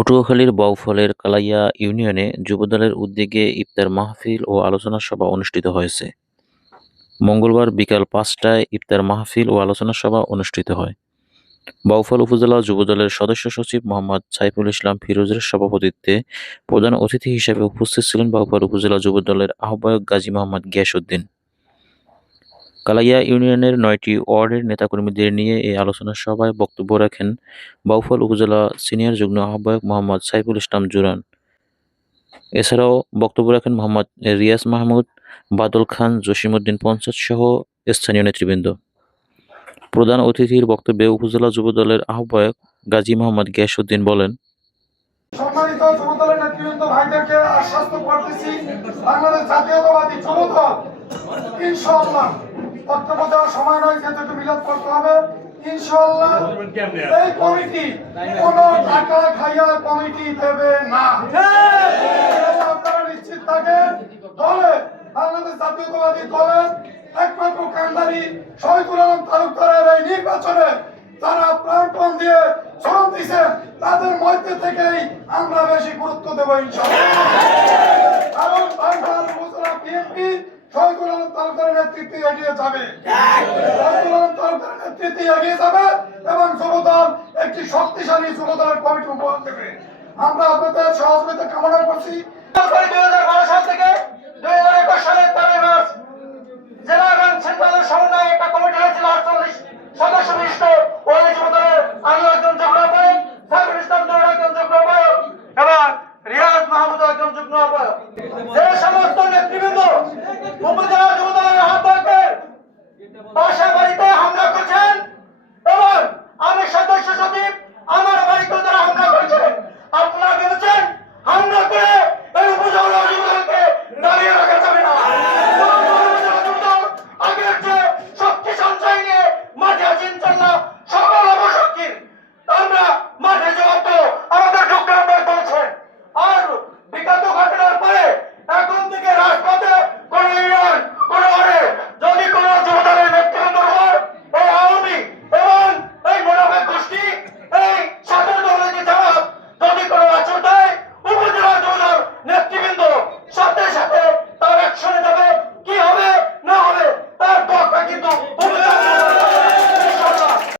পটুয়াখালীর বাউফলের কালাইয়া ইউনিয়নে যুবদলের উদ্যোগে ইফতার মাহফিল ও আলোচনা সভা অনুষ্ঠিত হয়েছে। মঙ্গলবার বিকাল ৫টায় ইফতার মাহফিল ও আলোচনা সভা অনুষ্ঠিত হয়। বাউফল উপজেলা যুবদলের সদস্য সচিব মোহাম্মদ সাইফুল ইসলাম ফিরোজের সভাপতিত্বে প্রধান অতিথি হিসেবে উপস্থিত ছিলেন বাউফল উপজেলা যুবদলের আহ্বায়ক গাজী মোহাম্মদ গিয়াসউদ্দিন। কালাইয়া ইউনিয়নের ৯টি ওয়ার্ডের নেতাকর্মীদের নিয়ে এই আলোচনা সভায় বক্তব্য রাখেন বাউফল উপজেলা সিনিয়র যুগ্ম আহ্বায়ক মোহাম্মদ সাইফুল ইসলাম জুরান। এছাড়াও বক্তব্য রাখেন মোহাম্মদ রিয়াজ মাহমুদ, বাদল খান, জসিমউদ্দিন পঞ্চায়েত সহ স্থানীয় নেতৃবৃন্দ। প্রধান অতিথির বক্তব্যে উপজেলা যুবদলের আহ্বায়ক গাজী মোহাম্মদ গিয়াসউদ্দিন বলেন, সম্মানিত যুবদলের নেতৃবৃন্দ ভাইদেরকে আশ্বস্ত করতেছি, বাংলাদেশ জাতীয়তাবাদী যুবদল ইনশাআল্লাহ বক্তব্য দেওয়ার সময় নয়, যেহেতু মিলাদ করতে হবে। ইনশাআল্লাহ এই কমিটি কোন টাকা খাইয়া কমিটি দেবে না, আপনারা নিশ্চিত থাকেন। দলে বাংলাদেশ জাতীয়তাবাদী দলের একমাত্র কান্ডারি শহীদুল আলম তালুকদারের এই নির্বাচনে যারা প্রাণপণ দিয়ে শ্রম দিচ্ছেন তাদের মধ্যে থেকেই আমরা বেশি গুরুত্ব দেবো ইনশাআল্লাহ। কারণ বাংলার উপজেলা বিএনপি শহীদুল আলম তালুকদারের নেতৃত্বে এগিয়ে যাবে, শহীদুল আলম তালুকদারের নেতৃত্বে এগিয়ে যাবে এবং যুবদল একটি শক্তিশালী যুবদলের কমিটি উপহার দেবে। আমরা আপনাদের সহযোগিতা কামনা করছি। 2012 সাল থেকে 2021 সালের 13 মার্চ জেলা এবং সেন্ট্রালের সমন্বয়ে একটা কমিটি হয়েছিল 48 সদস্য বিশিষ্ট। ওই যুবদলের আমি একজন যুগ্ম আহ্বায়ক সাইফুল ইসলাম